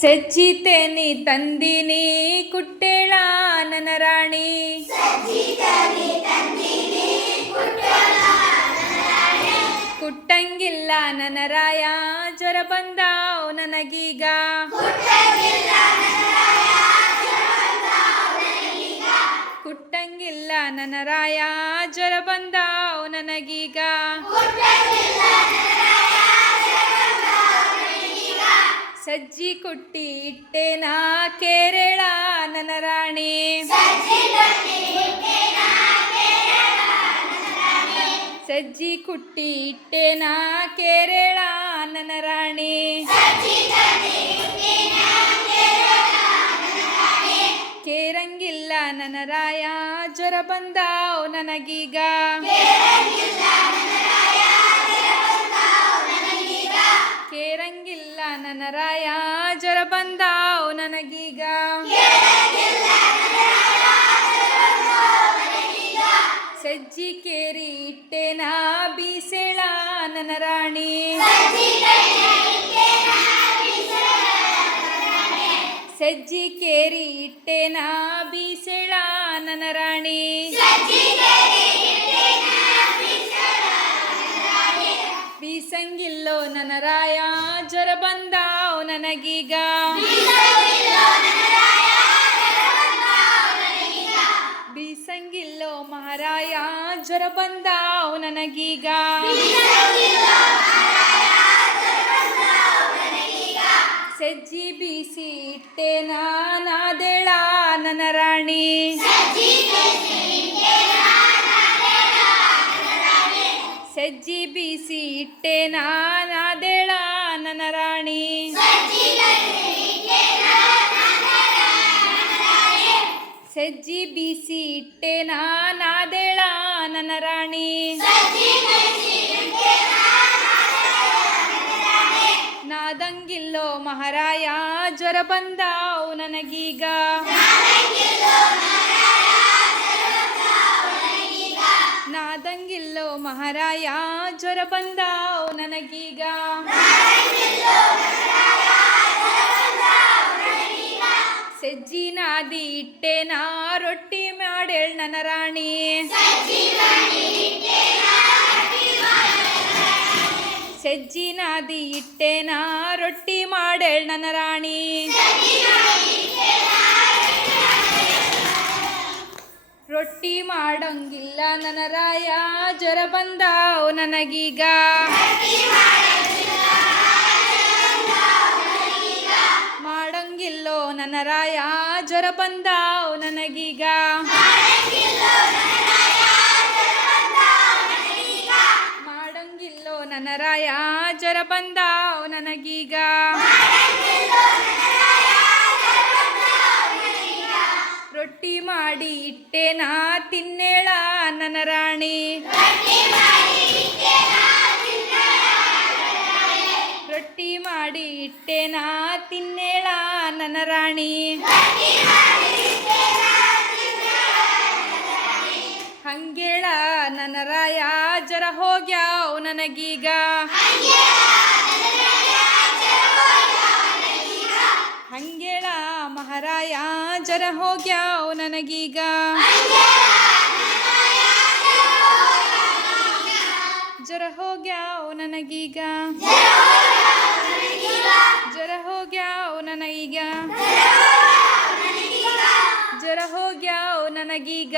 ಸಜ್ಜಿತೇನಿ ತಂದಿನಿ ಕುಟ್ಟೇಳ ನನ್ನ ರಾಣಿ. ಕುಟ್ಟಂಗಿಲ್ಲ ನನ್ನ ರಾಯ ಜ್ವರ ಬಂದಾವ್ ನನಗೀಗ. ಕುಟ್ಟಂಗಿಲ್ಲ ನನ್ನ ರಾಯ ಜ್ವರ ಬಂದಾವ್ ನನಗೀಗ. ಸಜ್ಜಿ ಕುಟ್ಟಿ ಇಟ್ಟೇನ ಕೇರಳ ನನ್ನ ರಾಣಿ. ಸಜ್ಜಿ ಕುಟ್ಟಿ ಇಟ್ಟೇನ ಕೇರಳ ನನ್ನ ರಾಣಿ. ಕೇರಂಗಿಲ್ಲ ನನ್ನ ರಾಯ ಜ್ವರ ಬಂದಾವ್ ನನಗೀಗ. ಕೇರಂಗಿಲ್ಲ ನನ್ನ ರಾಯ ಜ್ವರ ಬಂದಾವ್ ನನಗೀಗ. ಸಜ್ಜಿ ಕೇರಿ ಇಟ್ಟೇನ ಬೀಸೇಳ ನನ್ನ ರಾಣಿ. ಸಜ್ಜಿ ಕೇರಿ ಇಟ್ಟೇನ ಬೀಸೇಳ ನನ್ನ ರಾಣಿ. ಬೀಸಂಗಿಲ್ಲೋ ನನ್ನ ರಾಯ ಜ್ವರ ಬಂದಾವ್ ನನಗೀಗ. ಬೀಸಂಗಿಲ್ಲೋ ಮಹಾರಾಯ ಜ್ವರ ಬಂದಾವ್ ನನಗೀಗ. ಸಜ್ಜಿ ಬೀಸಿ ಇಟ್ಟೇನ ನಾದೇಳ ನನ್ನ ರಾಣಿ. ಸಜ್ಜಿ ಬೀಸಿ ಇಟ್ಟೇನ ನಾದೇಳ ನನ್ನ ರಾಣಿ. ಸಜ್ಜಿ ಬೀಸಿ ಇಟ್ಟೇನ ನಾದೇಳ ನನ್ನ ರಾಣಿ. ನಾದಂಗಿಲ್ಲೋ ಮಹಾರಾಯ ಜ್ವರ ಬಂದಾವ್ ನನಗೀಗ. ನಾದಂಗಿಲ್ಲೋ ಮಹಾರಾಯ ಜ್ವರ ಬಂದಾವ್ ನನಗೀಗ. ಸಜ್ಜಿ ನಾದಿ ಇಟ್ಟೇನ ರೊಟ್ಟಿ ಮಾಡೇಳ್ ನನ್ನ ರಾಣಿ. ಸಜ್ಜಿ ನಾದಿ ಇಟ್ಟೇನ ರೊಟ್ಟಿ ಮಾಡೇಳ್ ನನ್ನ ರಾಣಿ. ರೊಟ್ಟಿ ಮಾಡಂಗಿಲ್ಲ ನನ್ನ ರಾಯ ಜ್ವರ ಬಂದಾವ್ ನನಗೀಗ. ಮಾಡಂಗಿಲ್ಲೋ ನನ್ನ ರಾಯ ಜ್ವರ ಬಂದಾವ್ ನನಗೀಗ. ಮಾಡಂಗಿಲ್ಲೋ ನನ್ನ ರಾಯ ಜ್ವರ ಬಂದಾವ್ ನನಗೀಗ. ರೊಟ್ಟಿ ಮಾಡಿ ಇಟ್ಟೇನ ತಿನ್ನೇಳ ನನ್ನ ರಾಣಿ. ರೊಟ್ಟಿ ಮಾಡಿ ಇಟ್ಟೇನ ತಿನ್ನೇಳ ನನ್ನ ರಾಣಿ. ಹಂಗೇಳ ನನ್ನ ರಾಯ ಜ್ವರ ಹೋಗ್ಯಾವ್ ನನಗೀಗ. ಹಂಗೇಳ ಮಹಾರಾಯ ಜ್ವರ ಹೋಗ್ಯಾವ್ ನನಗೀಗ. ಜ್ವರ ಹೋಗ್ಯಾವ್ ನನಗೀಗ. ಜ್ವರ ಹೋಗ್ಯಾವ್ ನನಗೀಗ. ಜ್ವರ ಹೋಗ್ಯಾವ್ ನನಗೀಗ.